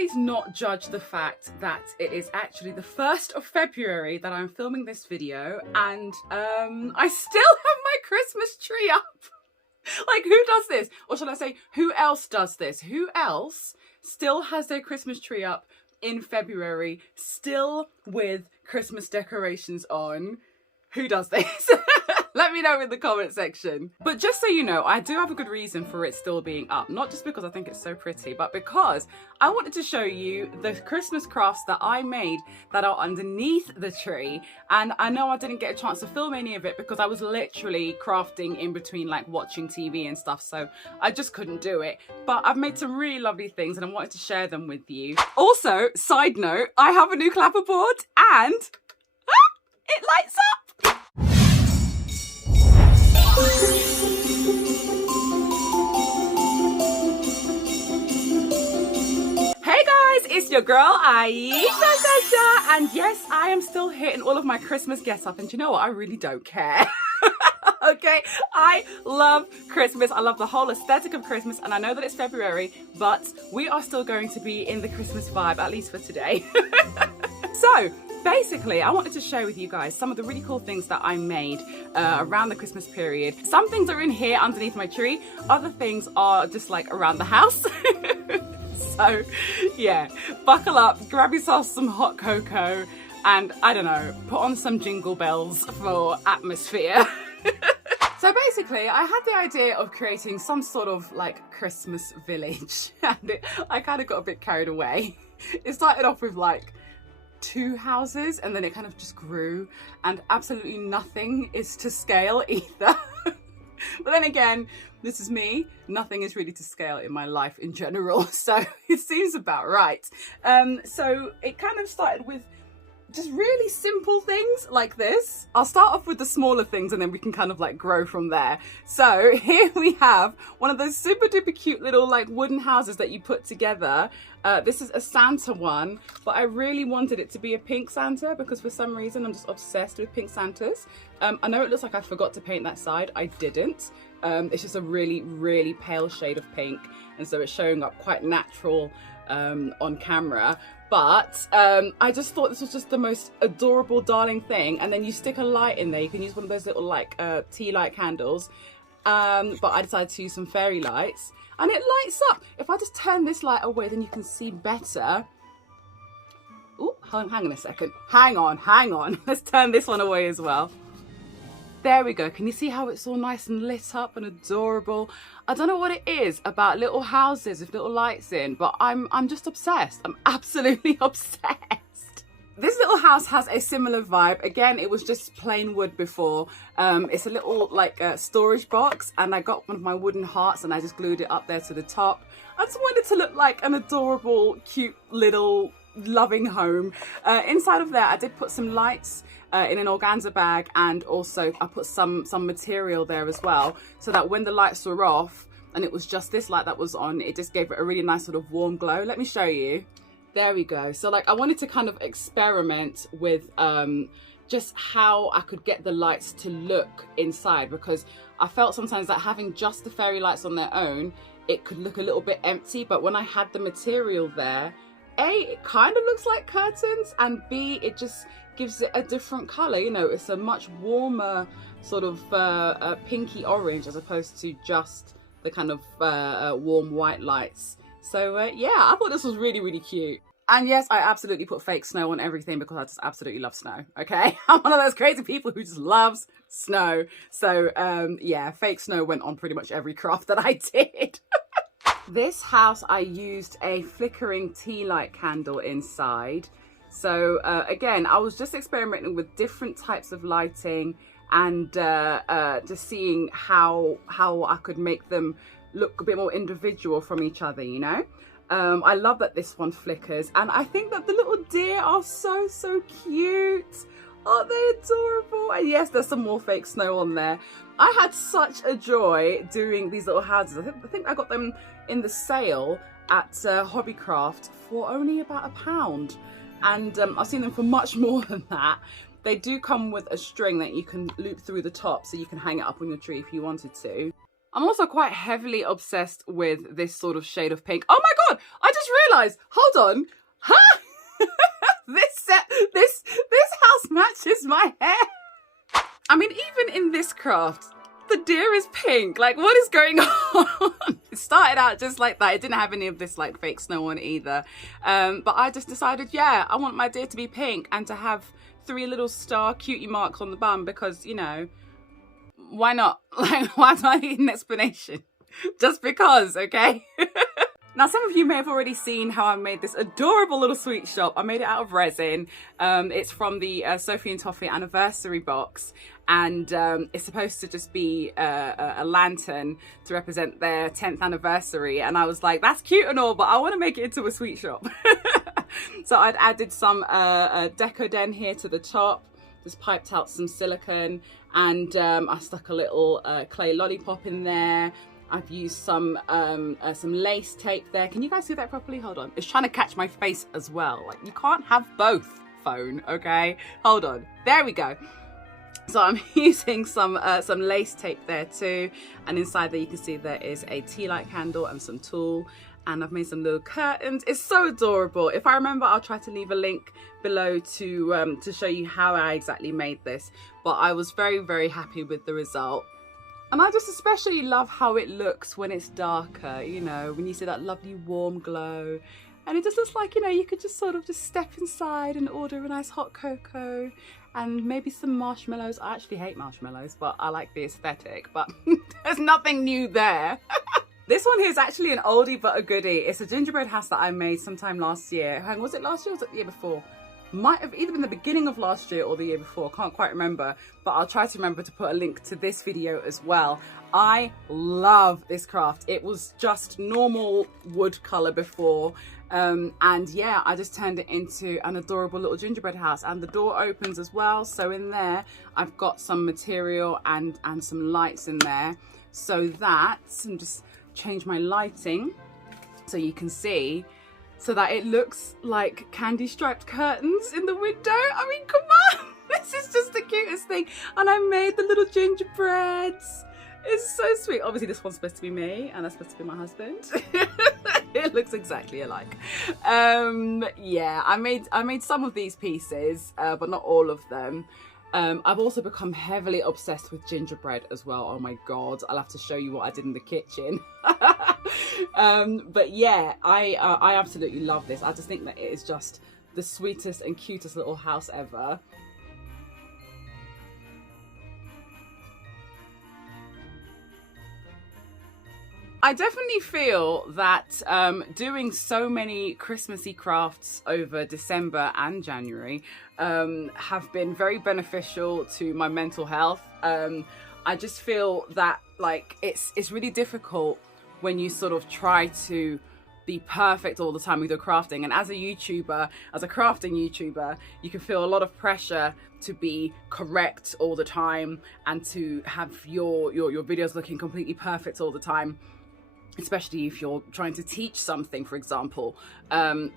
please not judge the fact that it is actually the 1st of February that I'm filming this video, and I still have my Christmas tree up. Like, who does this? Or should I say, who else does this? Who else still has their Christmas tree up in February, still with Christmas decorations on? Who does this? Let me know in the comment section. But just so you know, I do have a good reason for it still being up. Not just because I think it's so pretty, but because I wanted to show you the Christmas crafts that I made that are underneath the tree. And I know I didn't get a chance to film any of it because I was literally crafting in between, like watching TV and stuff. So I just couldn't do it. But I've made some really lovely things and I wanted to share them with you. Also, side note, I have a new clapperboard and it lights up. Hey guys, it's your girl Ayesha, and yes, I am still here in all of my Christmas get up, and you know what, I really don't care. Okay, I love Christmas. I love the whole aesthetic of Christmas, and I know that it's February, but we are still going to be in the Christmas vibe, at least for today. So basically, I wanted to share with you guys some of the really cool things that I made around the Christmas period. Some things are in here underneath my tree. Other things are just like around the house. So yeah, buckle up, grab yourself some hot cocoa, and I don't know, put on some jingle bells for atmosphere. So basically, I had the idea of creating some sort of like Christmas village, and I kind of got a bit carried away. It started off with like 2 houses, and then it kind of just grew, and absolutely nothing is to scale either. But then again, this is me. Nothing is really to scale in my life in general, so it seems about right. So it kind of started with just really simple things like this. I'll start off with the smaller things and then we can kind of like grow from there. So here we have one of those super duper cute little like wooden houses that you put together. This is a Santa one, but I really wanted it to be a pink Santa because for some reason I'm just obsessed with pink Santas. I know it looks like I forgot to paint that side. I didn't. It's just a really, really pale shade of pink, and so it's showing up quite natural on camera. But I just thought this was just the most adorable, darling thing. And then you stick a light in there. You can use one of those little like tea light candles. But I decided to use some fairy lights. And it lights up. If I just turn this light away, then you can see better. Oh, hang on a second. Hang on. Let's turn this one away as well. There we go. Can you see how it's all nice and lit up and adorable? I don't know what it is about little houses with little lights in, but I'm just obsessed. I'm absolutely obsessed. This little house has a similar vibe. Again, it was just plain wood before. It's a little like storage box, and I got one of my wooden hearts and I just glued it up there to the top. I just wanted it to look like an adorable, cute little loving home. Inside of there, I did put some lights in an organza bag, and also I put some material there as well, so that when the lights were off and it was just this light that was on, it just gave it a really nice sort of warm glow. Let me show you. There we go. So like I wanted to kind of experiment with just how I could get the lights to look inside, because I felt sometimes that having just the fairy lights on their own, it could look a little bit empty. But when I had the material there, A, it kind of looks like curtains, and B, it just gives it a different color. You know, it's a much warmer sort of pinky orange as opposed to just the kind of warm white lights. So yeah, I thought this was really, really cute. And yes, I absolutely put fake snow on everything because I just absolutely love snow, okay? I'm one of those crazy people who just loves snow. So yeah, fake snow went on pretty much every craft that I did. This house, I used a flickering tea light candle inside. So again, I was just experimenting with different types of lighting and just seeing how I could make them look a bit more individual from each other, you know? I love that this one flickers, and I think that the little deer are so cute. Aren't they adorable? And yes, there's some more fake snow on there. I had such a joy doing these little houses. I think I got them in the sale at Hobbycraft for only about £1, and I've seen them for much more than that. They do come with a string that you can loop through the top, so you can hang it up on your tree if you wanted to. I'm also quite heavily obsessed with this sort of shade of pink. Oh my God, I just realized, hold on. Huh? This house matches my hair. I mean, even in this craft, the deer is pink. Like, what is going on? It started out just like that. It didn't have any of this like fake snow on it either. But I just decided, yeah, I want my deer to be pink and to have 3 little star cutie marks on the bum because, you know, why not? Like, why do I need an explanation? Just because, okay? Now, some of you may have already seen how I made this adorable little sweet shop. I made it out of resin. It's from the Sophie and Toffee anniversary box. And it's supposed to just be a lantern to represent their 10th anniversary. And I was like, that's cute and all, but I want to make it into a sweet shop. So I'd added some deco den here to the top. Just piped out some silicone. And I stuck a little clay lollipop in there. I've used some lace tape there. Can you guys see that properly? Hold on. It's trying to catch my face as well. Like, you can't have both, phone, okay? Hold on. There we go. So I'm using some lace tape there too. And inside there you can see there is a tea light candle and some tulle. And I've made some little curtains. It's so adorable. If I remember, I'll try to leave a link below to show you how I exactly made this. But I was very, very happy with the result. And I just especially love how it looks when it's darker, you know, when you see that lovely warm glow. And it just looks like, you know, you could just sort of just step inside and order a nice hot cocoa and maybe some marshmallows. I actually hate marshmallows, but I like the aesthetic, but there's nothing new there. This one here is actually an oldie but a goodie. It's a gingerbread house that I made sometime last year. Hang on, was it last year or was it the year before? Might have either been the beginning of last year or the year before, can't quite remember, but I'll try to remember to put a link to this video as well. I love this craft. It was just normal wood color before, and yeah, I just turned it into an adorable little gingerbread house, and the door opens as well, so in there I've got some material and some lights in there, so that, and just change my lighting so you can see, so that it looks like candy striped curtains in the window. I mean, come on, this is just the cutest thing. And I made the little gingerbreads. It's so sweet. Obviously this one's supposed to be me and that's supposed to be my husband. It looks exactly alike. Yeah, I made some of these pieces, but not all of them. I've also become heavily obsessed with gingerbread as well. Oh my God, I'll have to show you what I did in the kitchen. But yeah, I absolutely love this. I just think that it is just the sweetest and cutest little house ever. I definitely feel that doing so many Christmassy crafts over December and January have been very beneficial to my mental health. I just feel that like it's really difficult when you sort of try to be perfect all the time with your crafting, and as a YouTuber, as a crafting YouTuber, you can feel a lot of pressure to be correct all the time and to have your videos looking completely perfect all the time, especially if you're trying to teach something, for example.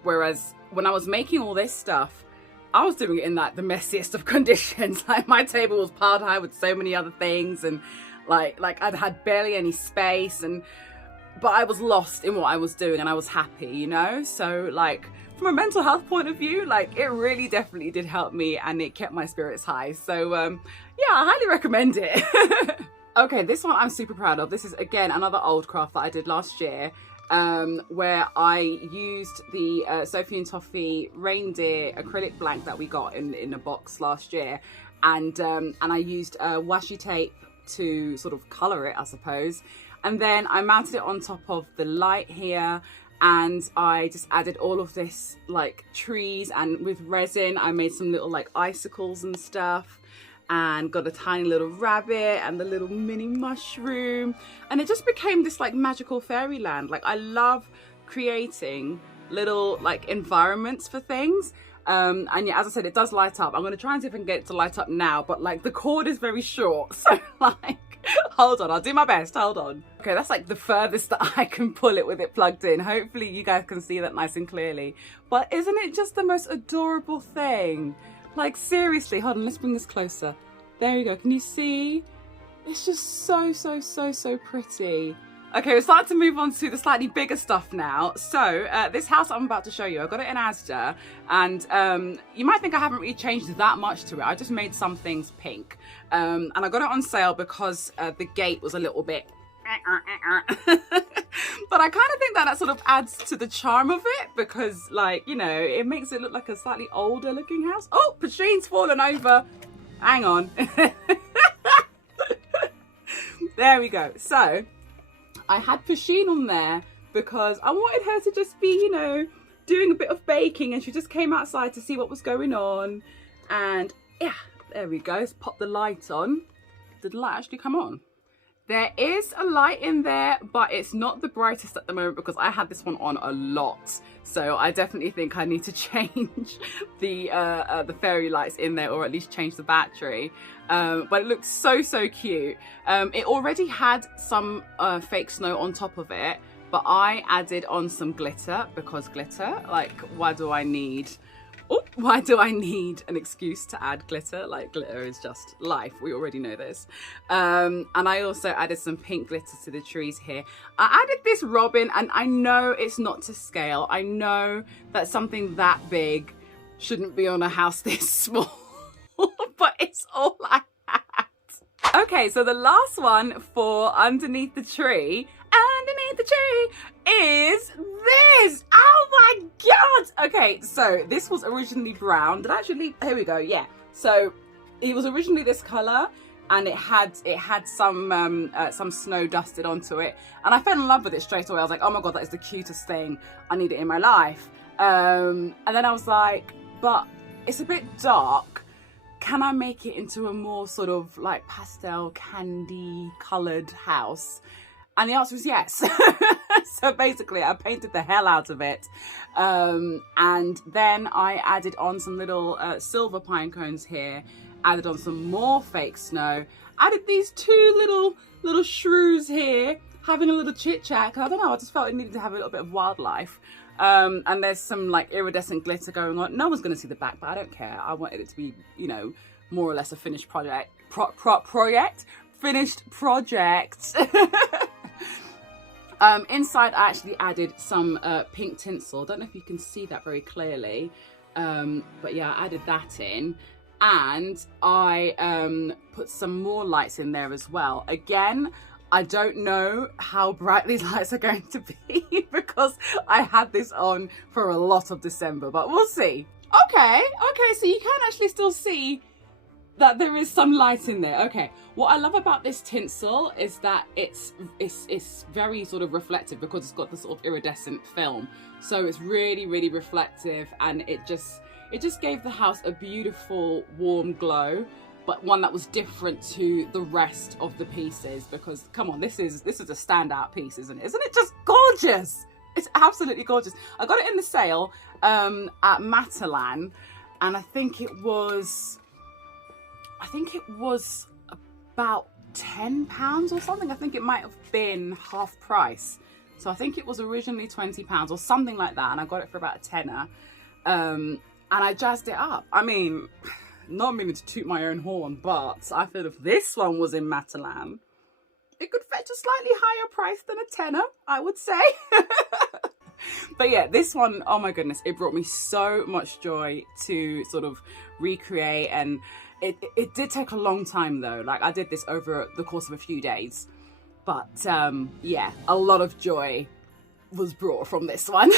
Whereas when I was making all this stuff, I was doing it in like the messiest of conditions. Like my table was piled high with so many other things, and like I'd had barely any space, but I was lost in what I was doing and I was happy, you know? So like from a mental health point of view, like it really definitely did help me and it kept my spirits high. So yeah, I highly recommend it. Okay, this one I'm super proud of. This is again another old craft that I did last year, where I used the Sophie and Toffee reindeer acrylic blank that we got in a box last year, and I used washi tape to sort of colour it, I suppose. And then I mounted it on top of the light here, and I just added all of this like trees, and with resin I made some little like icicles and stuff, and got a tiny little rabbit and the little mini mushroom, and it just became this like magical fairyland. Like I love creating little like environments for things, and yeah, as I said, it does light up. I'm going to try and see if I can get it to light up now, but like the cord is very short, so like hold on, I'll do my best, hold on. Okay, that's like the furthest that I can pull it with it plugged in. Hopefully you guys can see that nice and clearly, but isn't it just the most adorable thing? Like seriously, hold on, let's bring this closer. There you go, can you see? It's just so pretty. Okay, we're starting to move on to the slightly bigger stuff now. So this house I'm about to show you, I got it in Asda, and you might think I haven't really changed that much to it. I just made some things pink, and I got it on sale because the gate was a little bit but I kind of think that sort of adds to the charm of it, because, like, you know, it makes it look like a slightly older looking house. Oh, Patrine's fallen over. Hang on. There we go. So I had Pasheen on there because I wanted her to just be, you know, doing a bit of baking, and she just came outside to see what was going on. And yeah, there we go. Let's pop the light on. Did the light actually come on? There is a light in there, but it's not the brightest at the moment because I had this one on a lot. So I definitely think I need to change the fairy lights in there, or at least change the battery. But it looks so cute. It already had some fake snow on top of it, but I added on some glitter, because glitter, like, why do I need an excuse to add glitter? Like, glitter is just life. We already know this. And I also added some pink glitter to the trees here. I added this robin, and I know it's not to scale. I know that something that big shouldn't be on a house this small, but it's all I had. Okay, so the last one for underneath the tree is this. Oh my god. Okay, so this was originally brown. Did I actually, here we go. Yeah, so it was originally this color, and it had some snow dusted onto it, and I fell in love with it straight away. I was like, oh my god, that is the cutest thing. I need it in my life. And then I was like, but it's a bit dark. Can I make it into a more sort of like pastel candy colored house? And the answer was yes. So basically I painted the hell out of it. And then I added on some little silver pine cones here, added on some more fake snow, added these two little shrews here, having a little chit chat. I don't know, I just felt it needed to have a little bit of wildlife. And there's some like iridescent glitter going on. No one's going to see the back, but I don't care. I wanted it to be, you know, more or less a finished project. Finished project. Inside I actually added some pink tinsel. Don't know if you can see that very clearly, but yeah, I added that in, and I put some more lights in there as well. Again, I don't know how bright these lights are going to be because I had this on for a lot of December, but we'll see. Okay, so you can actually still see that there is some light in there. Okay, what I love about this tinsel is that it's very sort of reflective, because it's got the sort of iridescent film, so it's really reflective, and it just gave the house a beautiful warm glow, but one that was different to the rest of the pieces. Because come on, this is a standout piece, isn't it? Isn't it just gorgeous? It's absolutely gorgeous. I got it in the sale at Matalan, and I think it was about £10 or something. I think it might have been half price. So I think it was originally £20 or something like that, and I got it for about a tenner. And I jazzed it up. I mean, not meaning to toot my own horn, but I feel if this one was in Matalan, it could fetch a slightly higher price than a tenner, I would say. But yeah, this one, oh my goodness, it brought me so much joy to sort of recreate, and it did take a long time though. Like, I did this over the course of a few days, but yeah, a lot of joy was brought from this one.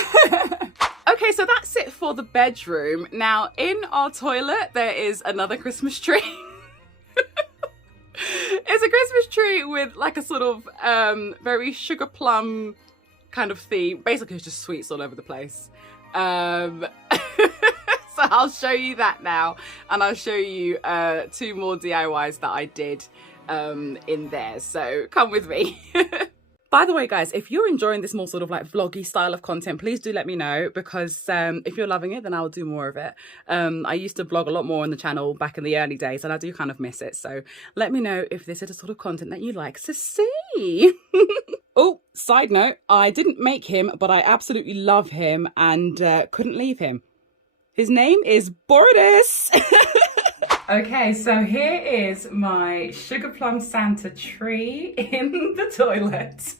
Okay, so that's it for the bedroom. Now, in our toilet, there is another Christmas tree. It's a Christmas tree with like a sort of very sugar plum kind of theme. Basically, it's just sweets all over the place. So I'll show you that now, and I'll show you 2 more DIYs that I did in there. So come with me. By the way, guys, if you're enjoying this more sort of like vloggy style of content, please do let me know, because if you're loving it, then I'll do more of it. I used to vlog a lot more on the channel back in the early days, and I do kind of miss it. So let me know if this is the sort of content that you like to see. Oh, side note, I didn't make him, but I absolutely love him and couldn't leave him. His name is Boris. Okay, so here is my sugar plum Santa tree in the toilet.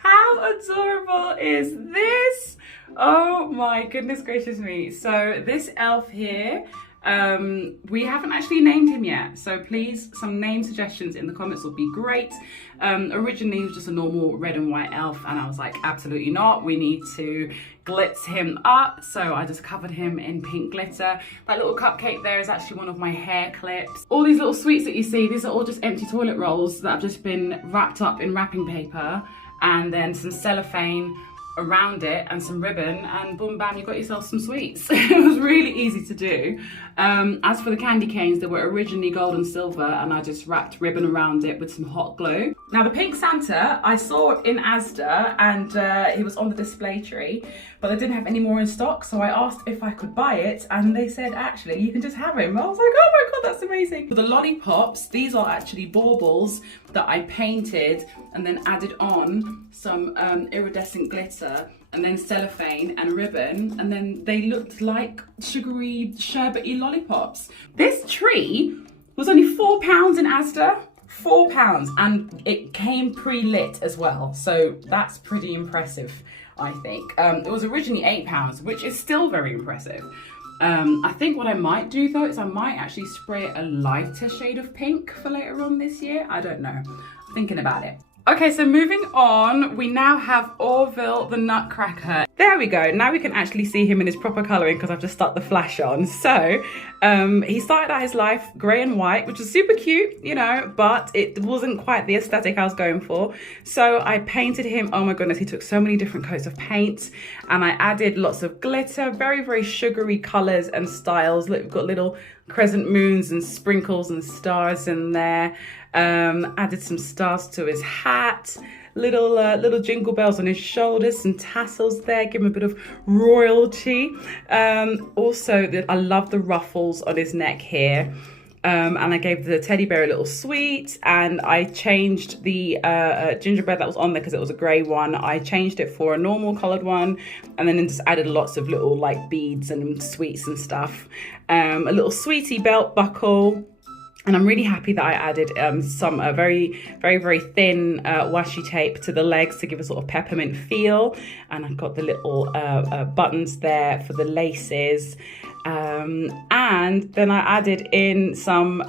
How adorable is this? Oh my goodness gracious me. So this elf here, we haven't actually named him yet. So please, some name suggestions in the comments would be great. Originally he was just a normal red and white elf, and I was like, absolutely not. We need to glitz him up. So I just covered him in pink glitter. That little cupcake there is actually one of my hair clips. All these little sweets that you see, these are all just empty toilet rolls that have just been wrapped up in wrapping paper, and then some cellophane around it and some ribbon, and boom bam, you got yourself some sweets. It was really easy to do. As for the candy canes, they were originally gold and silver, and I just wrapped ribbon around it with some hot glue. Now the pink Santa, I saw in Asda, and he was on the display tree, but they didn't have any more in stock, so I asked if I could buy it, and they said actually you can just have him. I was like, oh my god, that's amazing. For the lollipops, these are actually baubles that I painted and then added on some iridescent glitter and then cellophane and ribbon, and then they looked like sugary, sherbety lollipops. This tree was only £4 in Asda. £4, and it came pre-lit as well, so that's pretty impressive, I think. It was originally £8, which is still very impressive. I think what I might do though is I might actually spray a lighter shade of pink for later on this year. I don't know, I'm thinking about it. Okay, so moving on, we now have Orville the Nutcracker. There we go. Now we can actually see him in his proper colouring because I've just stuck the flash on. So he started out his life grey and white, which is super cute, you know, but it wasn't quite the aesthetic I was going for. So I painted him. Oh my goodness, he took so many different coats of paint, and I added lots of glitter, very, very sugary colours and styles. Look, we've got little crescent moons and sprinkles and stars in there. Added some stars to his hat, little jingle bells on his shoulders, some tassels there, give him a bit of royalty. Also, I love the ruffles on his neck here. And I gave the teddy bear a little sweet, and I changed the gingerbread that was on there because it was a grey one. I changed it for a normal coloured one, and then just added lots of little like beads and sweets and stuff. A little sweetie belt buckle. And I'm really happy that I added some very, very, very thin washi tape to the legs to give a sort of peppermint feel. And I've got the little buttons there for the laces. And then I added in some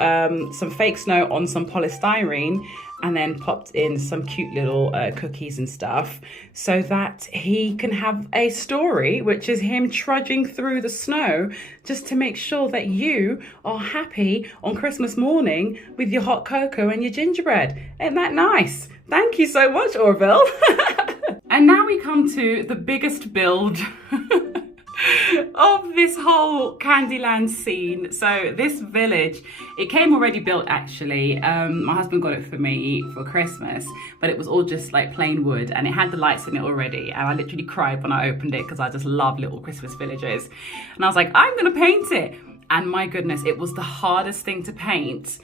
fake snow on some polystyrene, and then popped in some cute little cookies and stuff so that he can have a story, which is him trudging through the snow just to make sure that you are happy on Christmas morning with your hot cocoa and your gingerbread. Isn't that nice? Thank you so much, Orville. And now we come to the biggest build of this whole Candyland scene. So this village, it came already built actually. My husband got it for me for Christmas, but it was all just like plain wood, and it had the lights in it already, and I literally cried when I opened it because I just love little Christmas villages. And I was like, I'm gonna paint it, and my goodness, it was the hardest thing to paint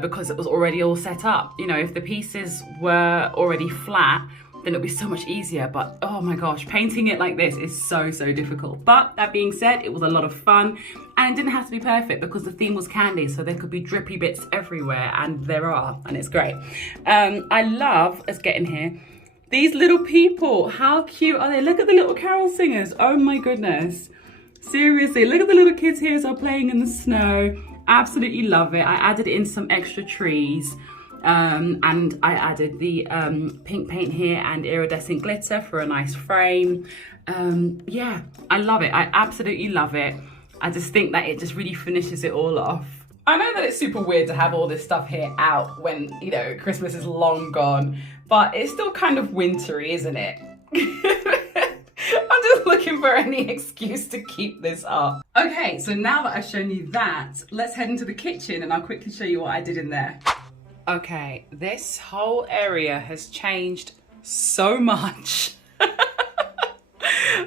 because it was already all set up. You know, if the pieces were already flat, then it'll be so much easier. But oh my gosh, painting it like this is so, so difficult. But that being said, it was a lot of fun, and it didn't have to be perfect because the theme was candy, so there could be drippy bits everywhere, and there are, and it's great. I love, let's get in here, these little people. How cute are they? Look at the little carol singers. Oh my goodness. Seriously, look at the little kids here as they're playing in the snow. Absolutely love it. I added in some extra trees. And I added the pink paint here and iridescent glitter for a nice frame. Yeah, I love it. I absolutely love it. I just think that it just really finishes it all off. I know that it's super weird to have all this stuff here out when, you know, Christmas is long gone, but it's still kind of wintry, isn't it? I'm just looking for any excuse to keep this up. Okay, so now that I've shown you that, let's head into the kitchen and I'll quickly show you what I did in there. Okay, this whole area has changed so much. Over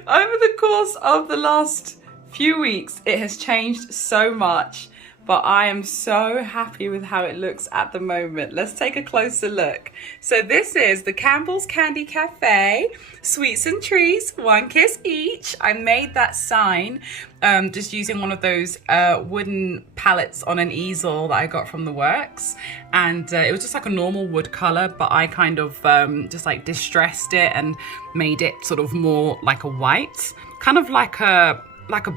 the course of the last few weeks, it has changed so much. but I am so happy with how it looks at the moment. Let's take a closer look. So this is the Campbell's Candy Cafe, sweets and trees, one kiss each. I made that sign just using one of those wooden pallets on an easel that I got from the works. And it was just like a normal wood color, but I kind of just like distressed it and made it sort of more like a white, kind of like a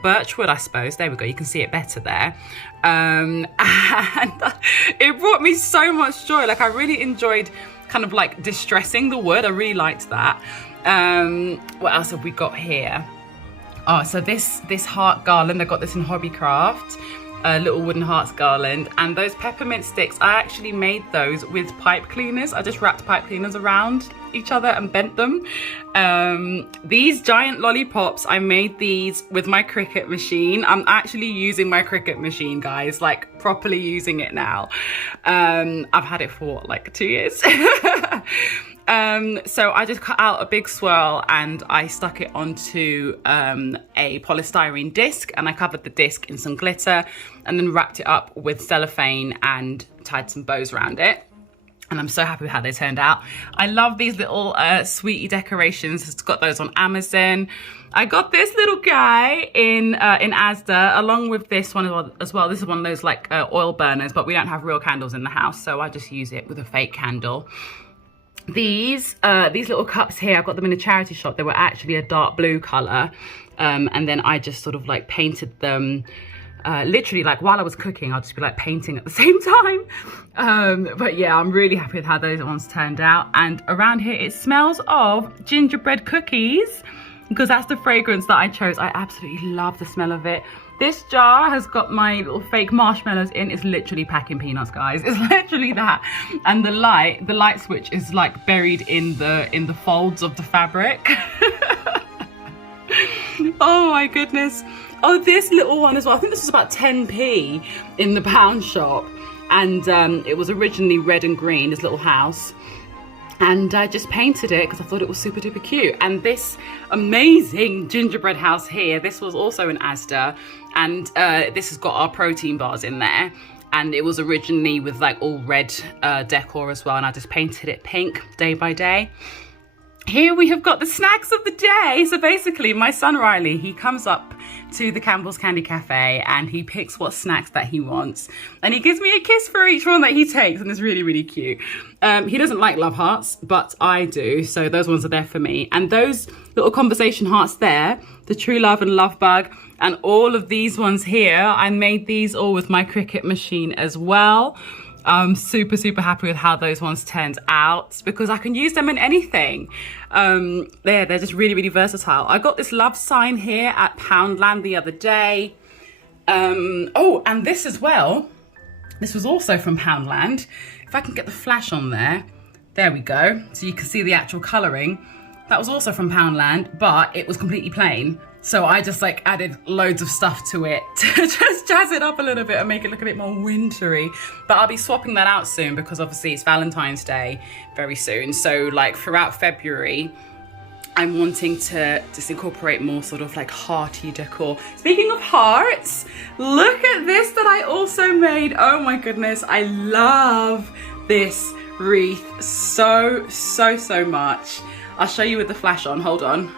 birchwood, I suppose. There we go, you can see it better there. And it brought me so much joy. Like, I really enjoyed kind of like distressing the wood. I really liked that. What else have we got here? Oh, so this heart garland, I got this in Hobbycraft, a little wooden hearts garland. And those peppermint sticks, I actually made those with pipe cleaners. I just wrapped pipe cleaners around each other and bent them. These giant lollipops, I made these with my Cricut machine. I'm actually using my Cricut machine, guys, like properly using it now. I've had it for like 2 years. So I just cut out a big swirl and I stuck it onto a polystyrene disc, and I covered the disc in some glitter and then wrapped it up with cellophane and tied some bows around it. And I'm so happy with how they turned out. I love these little sweetie decorations. I've got those on Amazon. I got this little guy in Asda, along with this one as well. This is one of those like oil burners, but we don't have real candles in the house, so I just use it with a fake candle. These little cups here, I got them in a charity shop. They were actually a dark blue color, and then I just sort of like painted them. Literally, like while I was cooking, I'll just be like painting at the same time. But yeah, I'm really happy with how those ones turned out. And around here, it smells of gingerbread cookies, because that's the fragrance that I chose. I absolutely love the smell of it. This jar has got my little fake marshmallows in. It's literally packing peanuts, guys. It's literally that. And the light switch is like buried in the folds of the fabric. Oh my goodness. Oh, this little one as well. I think this was about 10p in the pound shop. And it was originally red and green, this little house. And I just painted it because I thought it was super duper cute. And this amazing gingerbread house here, this was also in Asda. And this has got our protein bars in there. And it was originally with like all red decor as well. And I just painted it pink day by day. Here we have got the snacks of the day. So basically my son Riley, he comes up to the Campbell's Candy Cafe and he picks what snacks that he wants. And he gives me a kiss for each one that he takes, and it's really, really cute. He doesn't like love hearts, but I do. So those ones are there for me. And those little conversation hearts there, the true love and love bug, and all of these ones here, I made these all with my Cricut machine as well. I'm super, super happy with how those ones turned out because I can use them in anything. They're just really, really versatile. I got this love sign here at Poundland the other day. Oh, and this as well. This was also from Poundland. If I can get the flash on there. There we go. So you can see the actual colouring. That was also from Poundland, but it was completely plain. So I just like added loads of stuff to it to just jazz it up a little bit and make it look a bit more wintry. But I'll be swapping that out soon because obviously it's Valentine's Day very soon. So like throughout February, I'm wanting to just incorporate more sort of like hearty decor. Speaking of hearts, look at this that I also made. Oh my goodness, I love this wreath so, so, so much. I'll show you with the flash on, hold on.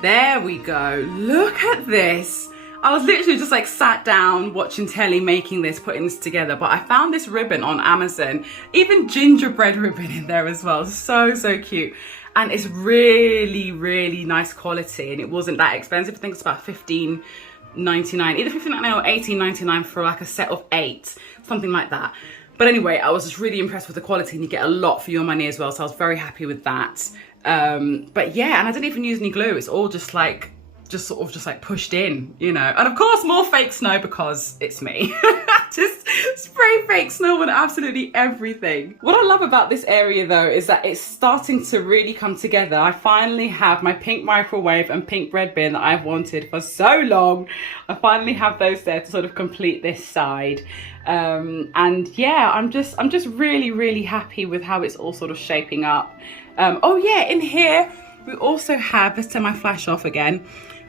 There we go, look at this. I was literally just like sat down watching telly making this, putting this together, but I found this ribbon on Amazon, even gingerbread ribbon in there as well. So, so cute. And it's really, really nice quality, and it wasn't that expensive. I think it's about $15.99, either $15.99 or $18.99 for like a set of 8, something like that. But anyway, I was just really impressed with the quality, and you get a lot for your money as well, so I was very happy with that. But yeah, and I didn't even use any glue. It's all just like, just like pushed in, you know. And of course, more fake snow because it's me. Just spray fake snow on absolutely everything. What I love about this area though is that it's starting to really come together. I finally have my pink microwave and pink bread bin that I've wanted for so long. I finally have those there to sort of complete this side. And yeah, I'm just really, really happy with how it's all sort of shaping up. Oh yeah, in here we also have, let's turn my flash off again.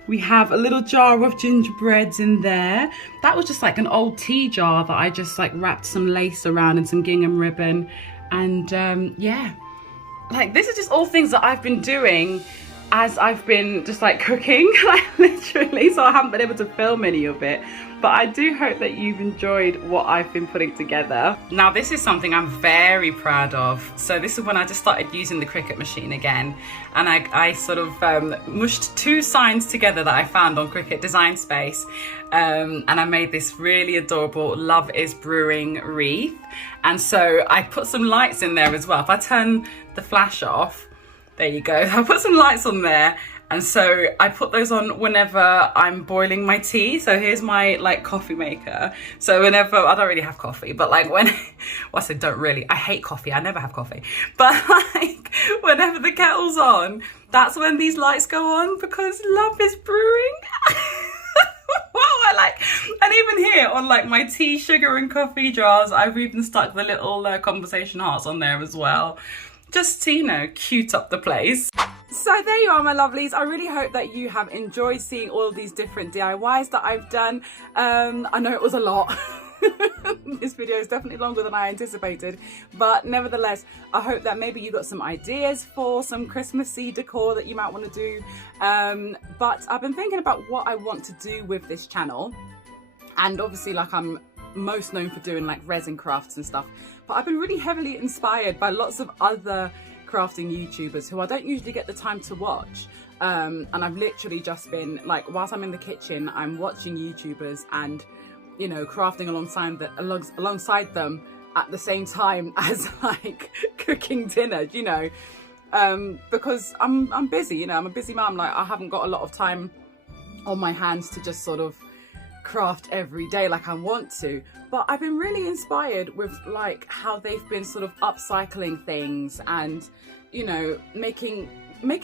We have a little jar of gingerbreads in there. That was just like an old tea jar that I just like wrapped some lace around and some gingham ribbon. And yeah, like this is just all things that I've been doing as I've been just like cooking, like literally, so I haven't been able to film any of it. But I do hope that you've enjoyed what I've been putting together. Now this is something I'm very proud of. So this is when I just started using the Cricut machine again. And I sort of mushed 2 signs together that I found on Cricut Design Space. And I made this really adorable Love is Brewing wreath. And so I put some lights in there as well. If I turn the flash off, there you go. I put some lights on there. And so I put those on whenever I'm boiling my tea. So here's my like coffee maker. So whenever, I don't really have coffee, but like when, well I said don't really, I hate coffee, I never have coffee. But like whenever the kettle's on, that's when these lights go on because love is brewing. Wow, I like, and even here on like my tea, sugar and coffee jars, I've even stuck the little conversation hearts on there as well. Just to, you know, cute up the place. So there you are, my lovelies. I really hope that you have enjoyed seeing all of these different DIYs that I've done. I know it was a lot. This video is definitely longer than I anticipated, but nevertheless, I hope that maybe you got some ideas for some Christmassy decor that you might want to do. But I've been thinking about what I want to do with this channel, and obviously like I'm most known for doing like resin crafts and stuff, but I've been really heavily inspired by lots of other crafting YouTubers who I don't usually get the time to watch. And I've literally just been like, whilst I'm in the kitchen, I'm watching YouTubers and, you know, crafting alongside them at the same time as like cooking dinner, you know, because I'm busy, you know, I'm a busy mom. Like I haven't got a lot of time on my hands to just sort of craft every day like I want to. But I've been really inspired with like how they've been sort of upcycling things and, you know, making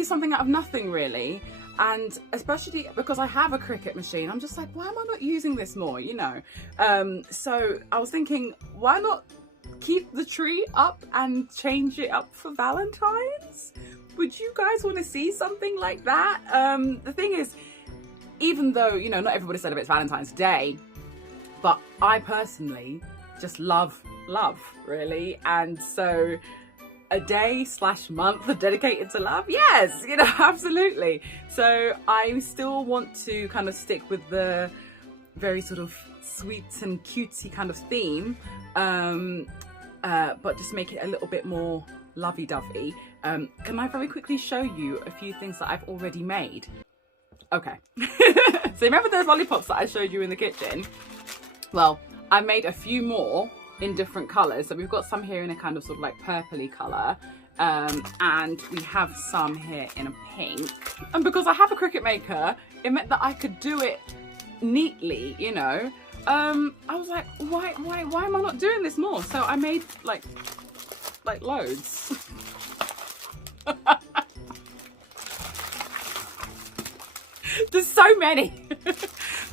something out of nothing really. And especially because I have a Cricut machine, I'm just like, why am I not using this more, you know? So I was thinking, why not keep the tree up and change it up for Valentine's? Would you guys want to see something like that? The thing is, even though, you know, not everybody celebrates Valentine's Day, but I personally just love really. And so a day / month dedicated to love, yes, you know, absolutely. So I still want to kind of stick with the very sort of sweet and cutesy kind of theme, but just make it a little bit more lovey-dovey. Can I very quickly show you a few things that I've already made? Okay. So remember those lollipops that I showed you in the kitchen? Well, I made a few more in different colours. So we've got some here in a kind of sort of like purpley colour, and we have some here in a pink. And because I have a Cricut maker, it meant that I could do it neatly, you know. I was like, why am I not doing this more? So I made like loads. There's so many.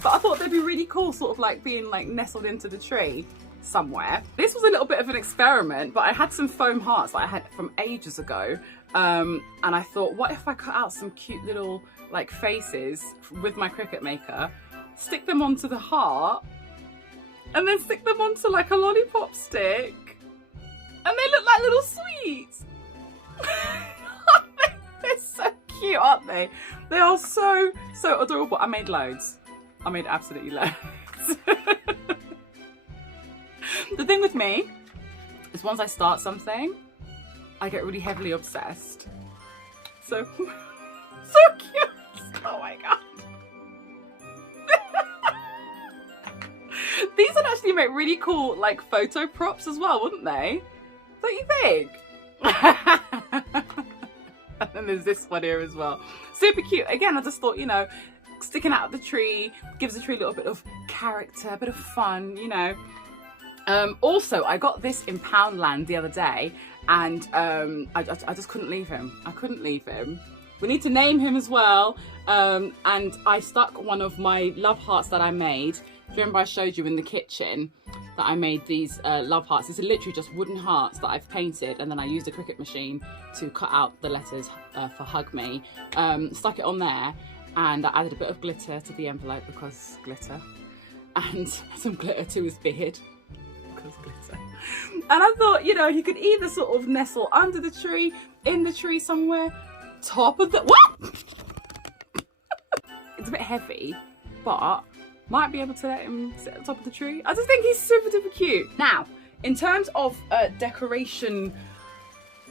But I thought they'd be really cool, sort of like being like nestled into the tree somewhere. This was a little bit of an experiment, but I had some foam hearts that I had from ages ago, and I thought, what if I cut out some cute little like faces with my Cricut maker, stick them onto the heart, and then stick them onto like a lollipop stick, and they look like little sweets. They're so cute, aren't they? They are so adorable. I made loads. I made absolutely loads. The thing with me is once I start something, I get really heavily obsessed. So cute. Oh my god. These would actually make really cool like photo props as well, wouldn't they? Don't you think? And then there's this one here as well. Super cute. Again, I just thought, you know, sticking out of the tree gives the tree a little bit of character, a bit of fun, you know. Also, I got this in Poundland the other day, and I just couldn't leave him. I couldn't leave him. We need to name him as well. And I stuck one of my love hearts that I made. Remember I showed you in the kitchen that I made these love hearts. These are literally just wooden hearts that I've painted, and then I used a Cricut machine to cut out the letters for Hug Me. Stuck it on there, and I added a bit of glitter to the envelope because glitter, and some glitter to his beard because glitter. And I thought, you know, he could either sort of nestle under the tree, in the tree somewhere, top of the, what? It's a bit heavy, but might be able to let him sit on top of the tree. I just think he's super duper cute. Now, in terms of decoration,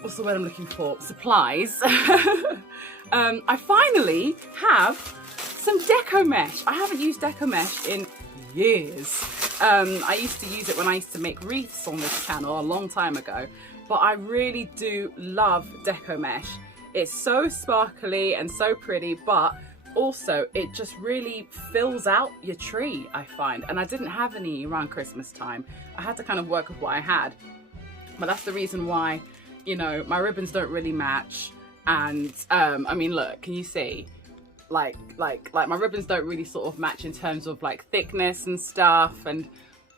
what's the word I'm looking for? Supplies. I finally have some deco mesh. I haven't used deco mesh in years. I used to use it when I used to make wreaths on this channel a long time ago, but I really do love deco mesh. It's so sparkly and so pretty, but also it just really fills out your tree, I find. And I didn't have any around Christmas time. I had to kind of work with what I had, but that's the reason why, you know, my ribbons don't really match. And I mean, look, can you see? Like my ribbons don't really sort of match in terms of like thickness and stuff, and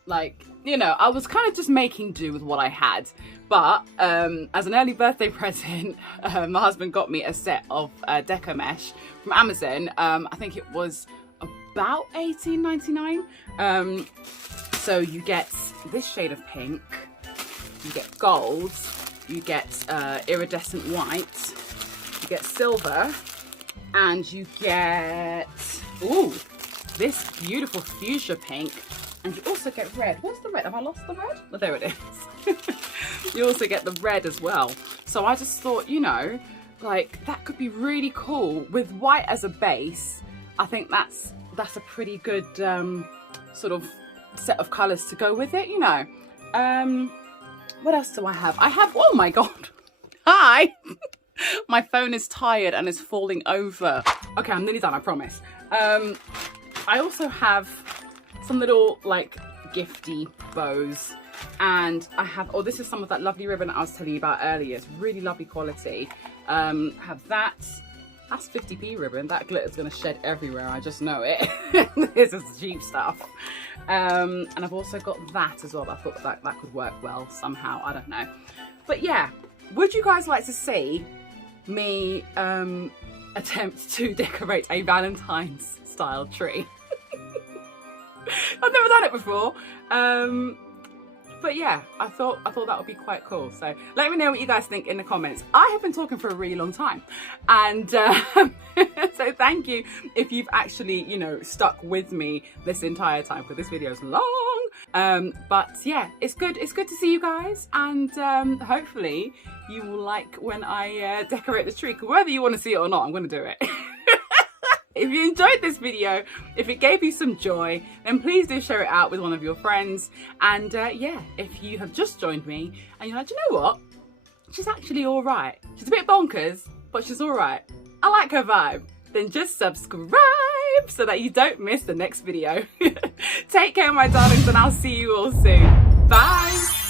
like, you know, I was kind of just making do with what I had. But as an early birthday present, my husband got me a set of deco mesh from Amazon. I think it was about $18.99. So you get this shade of pink, you get gold, you get iridescent white, you get silver, and you get, ooh, this beautiful fuchsia pink, and you also get red. What's the red? Have I lost the red? Oh, there it is. You also get the red as well. So I just thought, you know, like that could be really cool with white as a base. I think that's a pretty good sort of set of colours to go with it, you know. What else do I have? I have, oh my God. Hi. My phone is tired and is falling over. Okay, I'm nearly done, I promise. I also have some little like gifty bows, and I have, oh, this is some of that lovely ribbon I was telling you about earlier. It's really lovely quality. Have that. That's 50p ribbon. That glitter's gonna shed everywhere, I just know it. This is cheap stuff. And I've also got that as well. I thought that could work well somehow, I don't know. But yeah, would you guys like to see me attempt to decorate a Valentine's style tree? I've never done it before. But yeah, I thought that would be quite cool. So let me know what you guys think in the comments. I have been talking for a really long time, and so thank you if you've actually, you know, stuck with me this entire time, because this video is long. But yeah, it's good to see you guys, and hopefully you will like when I decorate the tree. Whether you want to see it or not, I'm going to do it. If you enjoyed this video, if it gave you some joy, then please do share it out with one of your friends. And yeah, if you have just joined me and you're like, you know what? She's actually all right. She's a bit bonkers, but she's all right. I like her vibe. Then just subscribe so that you don't miss the next video. Take care, my darlings, and I'll see you all soon. Bye.